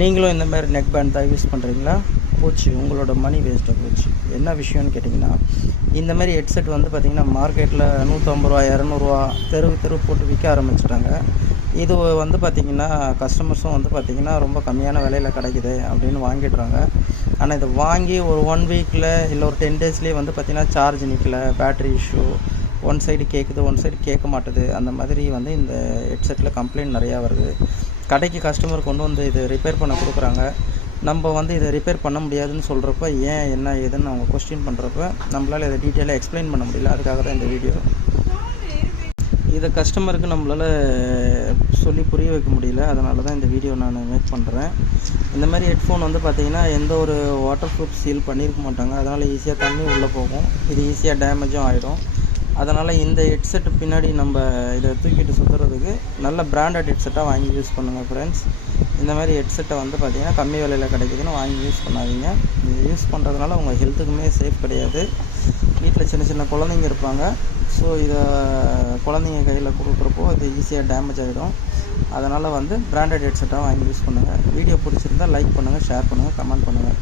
நீங்களும் இந்த மாதிரி நெக் பேண்ட் தான் யூஸ் பண்ணுறீங்களா? போச்சு, உங்களோட மணி வேஸ்ட்டாக போச்சு. என்ன விஷயம்னு கேட்டிங்கன்னா, இந்த மாதிரி ஹெட்செட் வந்து பார்த்திங்கன்னா மார்க்கெட்டில் 150 ரூபா 200 தெரு போட்டு விற்க ஆரம்பிச்சிட்டாங்க. இது வந்து பார்த்திங்கன்னா கஸ்டமர்ஸும் வந்து பார்த்திங்கன்னா ரொம்ப கம்மியான விலையில் கிடைக்குது அப்படின்னு வாங்கிடுறாங்க. ஆனால் இதை வாங்கி ஒரு 1 வீக்கில் இல்லை ஒரு 10 டேஸ்லேயே வந்து பார்த்திங்கன்னா சார்ஜ் நிற்கல, பேட்ரி இஷ்யூ, ஒன் சைடு கேட்குது, ஒன் சைடு கேட்க மாட்டுது. அந்த மாதிரி வந்து இந்த ஹெட்செட்டில் கம்ப்ளைண்ட் நிறையா வருது. கடைக்கு கஸ்டமர் கொண்டு வந்து இது ரிப்பேர் பண்ண கொடுக்குறாங்க. நம்ம வந்து இதை ரிப்பேர் பண்ண முடியாதுன்னு சொல்கிறப்ப ஏன் என்ன ஏதுன்னு அவங்க கொஸ்டின் பண்ணுறப்ப நம்மளால் இதை டீட்டெயிலாக எக்ஸ்பிளைன் பண்ண முடியல. அதுக்காக தான் இந்த வீடியோ. இதை கஸ்டமருக்கு நம்மளால் சொல்லி புரிய வைக்க முடியல. அதனால தான் இந்த வீடியோ நான் மேக் பண்ணுறேன். இந்த மாதிரி ஹெட்ஃபோன் வந்து பார்த்திங்கன்னா எந்த ஒரு வாட்டர் ப்ரூஃப் சீல் பண்ணியிருக்க மாட்டாங்க. அதனால் ஈஸியாக தண்ணி உள்ளே போகும். இது ஈஸியாக டேமேஜும் ஆகிடும். அதனால் இந்த ஹெட்செட்டு பின்னாடி நம்ம இதை தூக்கிட்டு சுற்றுறதுக்கு நல்ல பிராண்டட் ஹெட்செட்டாக வாங்கி யூஸ் பண்ணுங்கள் ஃப்ரெண்ட்ஸ். இந்த மாதிரி ஹெட்செட்டை வந்து பார்த்திங்கன்னா கம்மி விலையில் கிடைக்குதுன்னு வாங்கி யூஸ் பண்ணாதீங்க. இது யூஸ் பண்ணுறதுனால உங்கள் ஹெல்த்துக்குமே சேஃப் கிடையாது. வீட்டில் சின்ன சின்ன குழந்தைங்க இருப்பாங்க. ஸோ இதை குழந்தைங்க கையில் கொடுக்குறப்போ இது ஈஸியாக டேமேஜ் ஆகிடும். அதனால் வந்து பிராண்டட் ஹெட்செட்டாக வாங்கி யூஸ் பண்ணுங்கள். வீடியோ பிடிச்சிருந்தால் லைக் பண்ணுங்கள், ஷேர் பண்ணுங்கள், கமெண்ட் பண்ணுங்கள்.